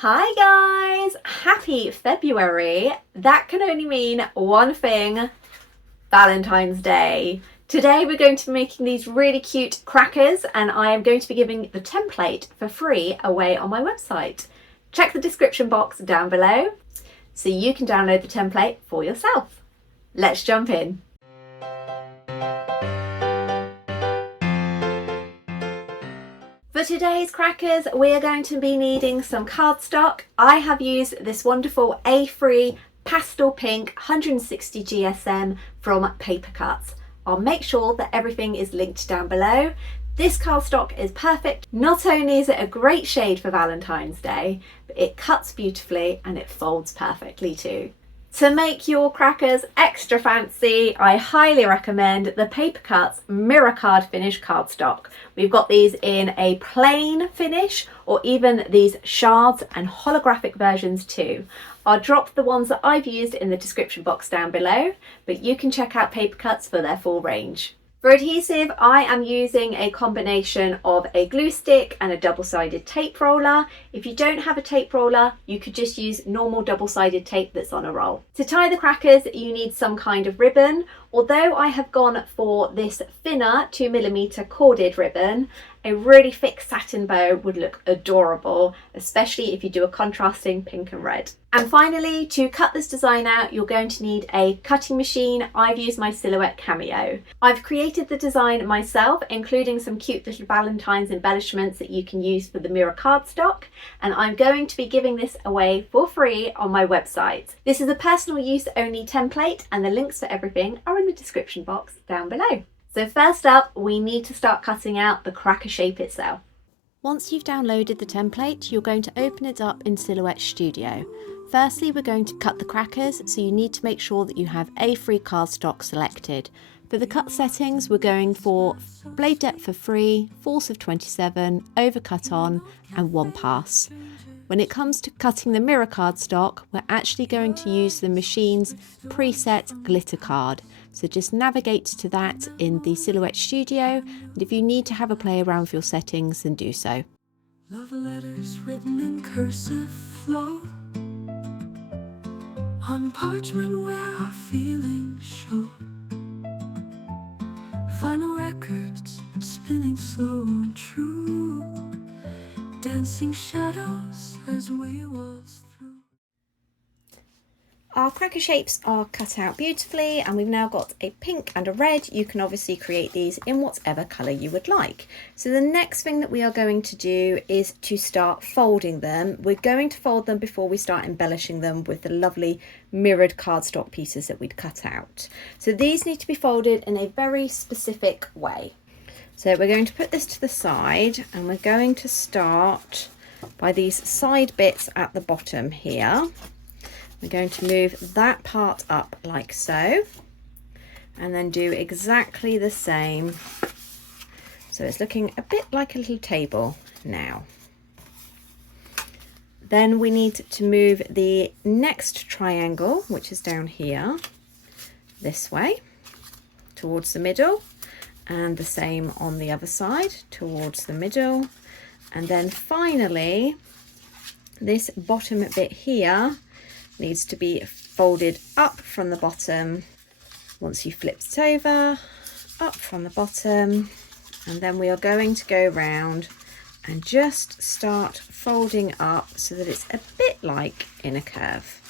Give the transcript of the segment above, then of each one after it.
Hi guys! Happy February! That can only mean one thing, Valentine's Day. Today we're going to be making these really cute crackers and I am going to be giving the template for free away on my website. Check the description box down below so you can download the template for yourself. Let's jump in. For today's crackers, we are going to be needing some cardstock. I have used this wonderful A3 pastel pink 160 GSM from Paper Cutz. I'll make sure that everything is linked down below. This cardstock is perfect. Not only is it a great shade for Valentine's Day, but it cuts beautifully and it folds perfectly too. To make your crackers extra fancy, I highly recommend the Paper Cutz Mirror Card Finish cardstock. We've got these in a plain finish or even these shards and holographic versions too. I'll drop the ones that I've used in the description box down below, but you can check out Paper Cutz for their full range. For adhesive, I am using a combination of a glue stick and a double-sided tape roller. If you don't have a tape roller, you could just use normal double-sided tape that's on a roll. To tie the crackers, you need some kind of ribbon. Although I have gone for this thinner 2mm corded ribbon, a really thick satin bow would look adorable, especially if you do a contrasting pink and red. And finally, to cut this design out, you're going to need a cutting machine. I've used my Silhouette Cameo. I've created the design myself, including some cute little Valentine's embellishments that you can use for the mirror cardstock, and I'm going to be giving this away for free on my website. This is a personal use only template, and the links for everything are in the description box down below. So first up, we need to start cutting out the cracker shape itself. Once you've downloaded the template, you're going to open it up in Silhouette Studio. Firstly, we're going to cut the crackers, so you need to make sure that you have A3 cardstock selected. For the cut settings, we're going for blade depth of 3, force of 27, overcut on, and 1 pass. When it comes to cutting the mirror cardstock, we're actually going to use the machine's preset glitter card. So just navigate to that in the Silhouette Studio, and if you need to have a play around with your settings, then do so. Love letters written in cursive flow on parchment where our feelings show. Final records spinning slow and true, dancing shadows as we waltz through. Our cracker shapes are cut out beautifully, and we've now got a pink and a red. You can obviously create these in whatever colour you would like. So the next thing that we are going to do is to start folding them. We're going to fold them before we start embellishing them with the lovely mirrored cardstock pieces that we'd cut out. So these need to be folded in a very specific way. So we're going to put this to the side, and we're going to start by these side bits at the bottom here. We're going to move that part up like so, and then do exactly the same. So it's looking a bit like a little table now. Then we need to move the next triangle, which is down here, this way, towards the middle, and the same on the other side, towards the middle. And then finally, this bottom bit here needs to be folded up from the bottom. Once you flip it over, up from the bottom, and then we are going to go round and just start folding up so that it's a bit like in a curve.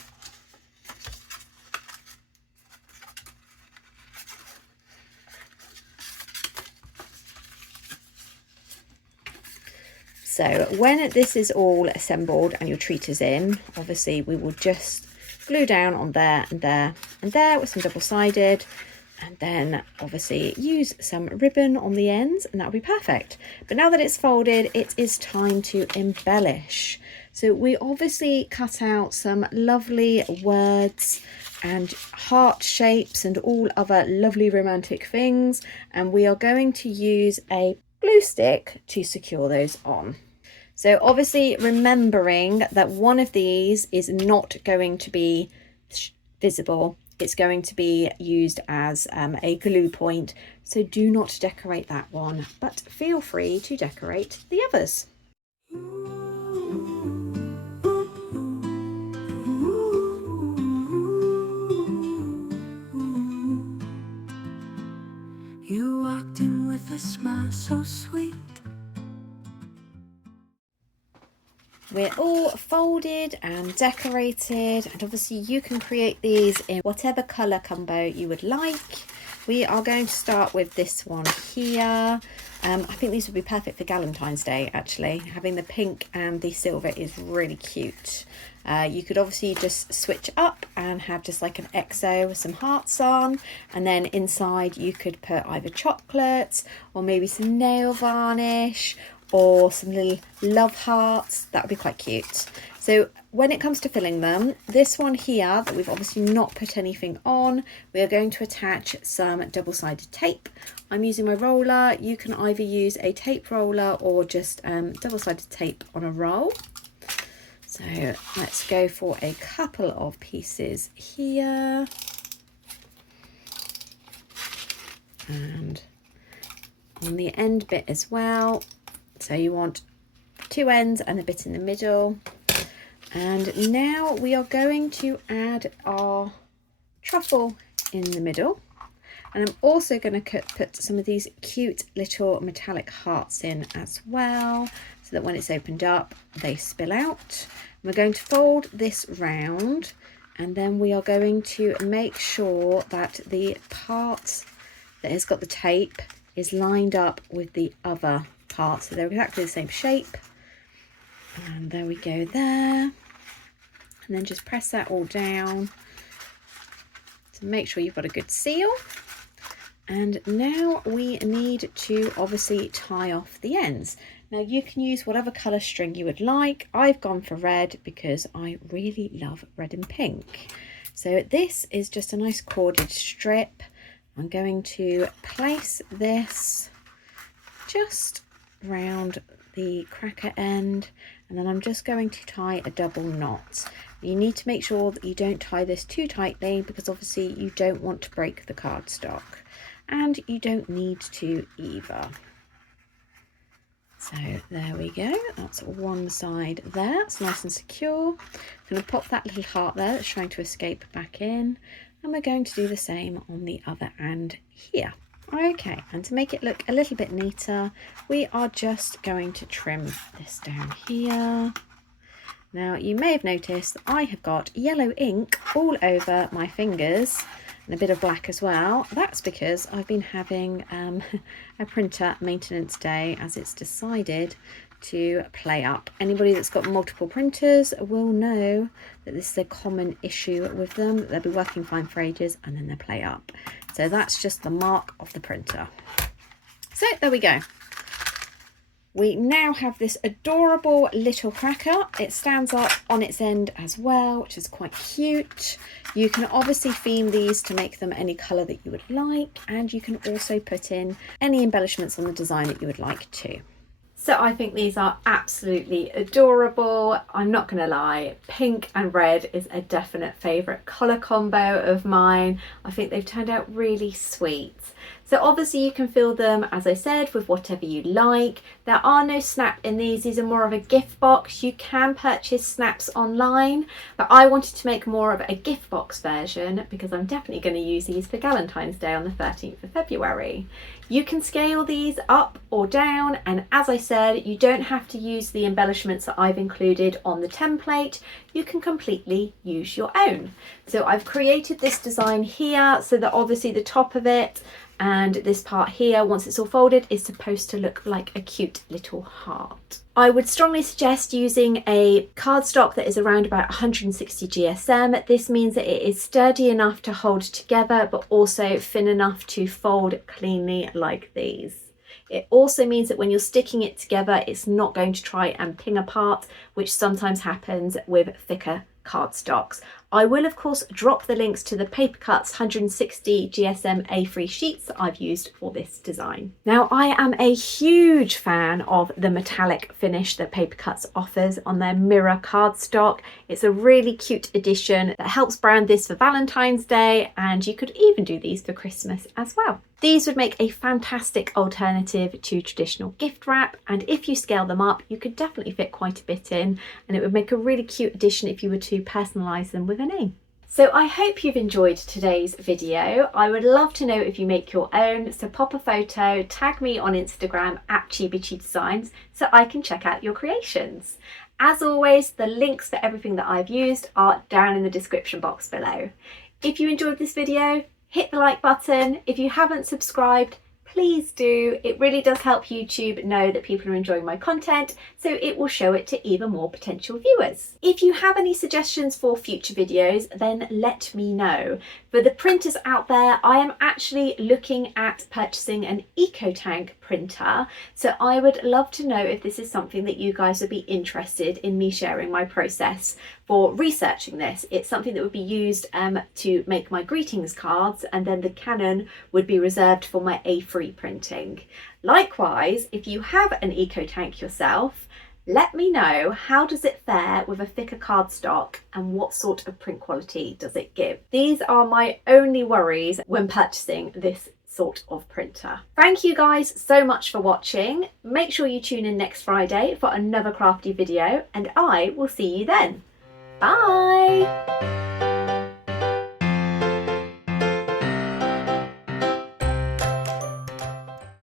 So when this is all assembled and your treat is in, obviously we will just glue down on there and there and there with some double-sided, and then obviously use some ribbon on the ends, and that'll be perfect. But now that it's folded, it is time to embellish. So we obviously cut out some lovely words and heart shapes and all other lovely romantic things, and we are going to use a glue stick to secure those on. So obviously remembering that one of these is not going to be visible, it's going to be used as a glue point, so do not decorate that one, but feel free to decorate the others. Ooh, ooh, so sweet. We're all folded and decorated, and obviously you can create these in whatever colour combo you would like. We are going to start with this one here. I think these would be perfect for Valentine's Day actually. Having the pink and the silver is really cute. You could obviously just switch up and have just like an XO with some hearts on, and then inside you could put either chocolates or maybe some nail varnish or some little love hearts. That would be quite cute. So when it comes to filling them, this one here that we've obviously not put anything on, we are going to attach some double-sided tape. I'm using my roller. You can either use a tape roller or just double-sided tape on a roll. So let's go for a couple of pieces here. And on the end bit as well. So you want two ends and a bit in the middle. And now we are going to add our truffle in the middle. And I'm also going to put some of these cute little metallic hearts in as well, so that when it's opened up, they spill out. And we're going to fold this round, and then we are going to make sure that the part that has got the tape is lined up with the other part, so they're exactly the same shape. And there we go there. And then just press that all down to make sure you've got a good seal. And now we need to obviously tie off the ends. Now you can use whatever colour string you would like. I've gone for red because I really love red and pink. So this is just a nice corded strip. I'm going to place this just round the cracker end, and then I'm just going to tie a double knot. You need to make sure that you don't tie this too tightly, because obviously you don't want to break the cardstock, and you don't need to either. So there we go, that's one side there, it's nice and secure. I'm going to pop that little heart there that's trying to escape back in, and we're going to do the same on the other end here. Okay, and to make it look a little bit neater, we are just going to trim this down here. Now you may have noticed that I have got yellow ink all over my fingers and a bit of black as well. That's because I've been having a printer maintenance day, as it's decided to play up. Anybody that's got multiple printers will know that this is a common issue with them. They'll be working fine for ages and then they play up. So that's just the mark of the printer. So there we go. We now have this adorable little cracker. It stands up on its end as well, which is quite cute. You can obviously theme these to make them any colour that you would like, and you can also put in any embellishments on the design that you would like to. So I think these are absolutely adorable. I'm not going to lie, pink and red is a definite favourite colour combo of mine. I think they've turned out really sweet. So obviously you can fill them, as I said, with whatever you like. There are no snap in these. These are more of a gift box. You can purchase snaps online, but I wanted to make more of a gift box version because I'm definitely going to use these for Valentine's Day on the 13th of February. You can scale these up or down, and as I said, you don't have to use the embellishments that I've included on the template. You can completely use your own. So I've created this design here so that obviously the top of it and this part here, once it's all folded, is supposed to look like a cute little heart. I would strongly suggest using a cardstock that is around about 160 GSM. This means that it is sturdy enough to hold together, but also thin enough to fold cleanly like these. It also means that when you're sticking it together, it's not going to try and ping apart, which sometimes happens with thicker cardstocks. I will of course drop the links to the Paper Cutz 160 GSM A3 sheets that I've used for this design. Now I am a huge fan of the metallic finish that Paper Cutz offers on their mirror cardstock. It's a really cute addition that helps brand this for Valentine's Day, and you could even do these for Christmas as well. These would make a fantastic alternative to traditional gift wrap, and if you scale them up, you could definitely fit quite a bit in, and it would make a really cute addition if you were to personalise them with a name. So I hope you've enjoyed today's video. I would love to know if you make your own, so pop a photo, tag me on Instagram at Chibichi Designs so I can check out your creations. As always, the links for everything that I've used are down in the description box below. If you enjoyed this video, hit the like button. If you haven't subscribed, please do. It really does help YouTube know that people are enjoying my content, so it will show it to even more potential viewers. If you have any suggestions for future videos, then let me know. For the printers out there, I am actually looking at purchasing an EcoTank printer, so I would love to know if this is something that you guys would be interested in me sharing my process for researching this. It's something that would be used to make my greetings cards, and then the Canon would be reserved for my A3 printing. Likewise, if you have an EcoTank yourself, let me know, how does it fare with a thicker cardstock and what sort of print quality does it give? These are my only worries when purchasing this sort of printer. Thank you guys so much for watching. Make sure you tune in next Friday for another crafty video, and I will see you then. Bye!